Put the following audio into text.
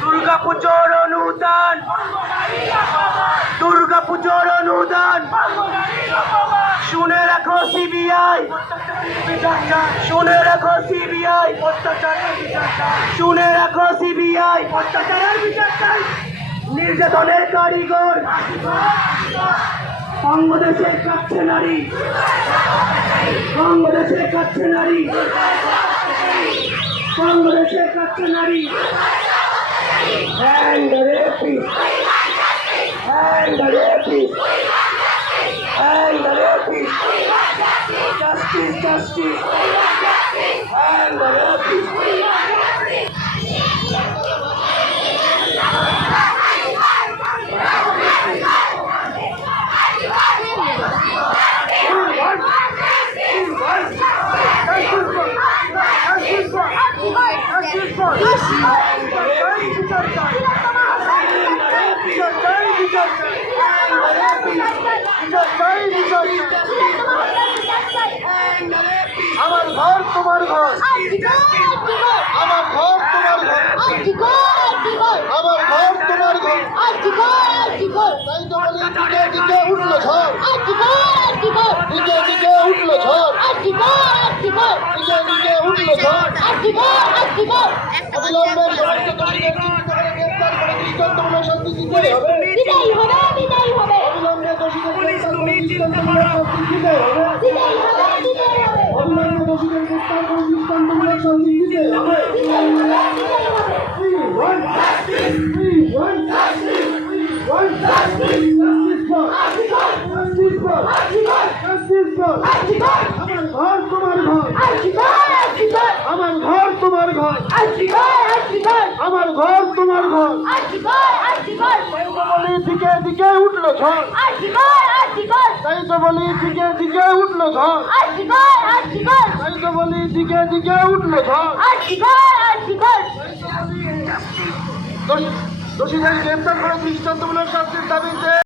দুর্গাপুজোর অনুদান, দুর্গাপুজোর অনুদান শুনে রাখো সিবিআই, শুনে রাখো সিবিআই, শুনে রাখো সিবিআই, নির্যাতনের কারিগর বাংলাদেশে কাটছে নারী, বাংলাদেশে কাটছে নারী, বাংলাদেশে কাটছে নারী। Hang the rapist! Hang the rapist! Hang the rapist! Justice, justice! Hang the rapist! আমার ঘর তোমার ঘর, আমার ঘর তোমার ঘর, আমার ঘর তোমার ঘর। তাই তো বলি দিকে দিকে উঠলো ঝড়, দিকে দিকে উঠলো ঝড়, দিকে দিকে উঠলো ঝড়। অবিলম্বে সমস্ত দোষীদের চিহ্নিত করে গ্রেপ্তার করে দৃষ্টান্তমূলক শাস্তি দিতে হবে। অবিলম্বে দোষীদের গ্রেপ্তার করে দৃষ্টান্তমূলক শাস্তি দিতে হবে। অবিলম্বে দোষীদের গ্রেপ্তার করে দৃষ্টান্তমূলক শাস্তি দিতে হবে। আমার ঘর তোমার ঘর, আমার ঘর তোমার ঘর, আমার ঘর তোমার ঘর। বলি দিকে দিকে উঠলো ঝড়, তাই তো বলি দিকে দিকে উঠলো ঝড়, তাই তো বলি দিকে দিকে উঠলো ঝড়। দোষীদের গ্রেপ্তার করে দৃষ্টান্তমূলক শাস্তির দাবিতে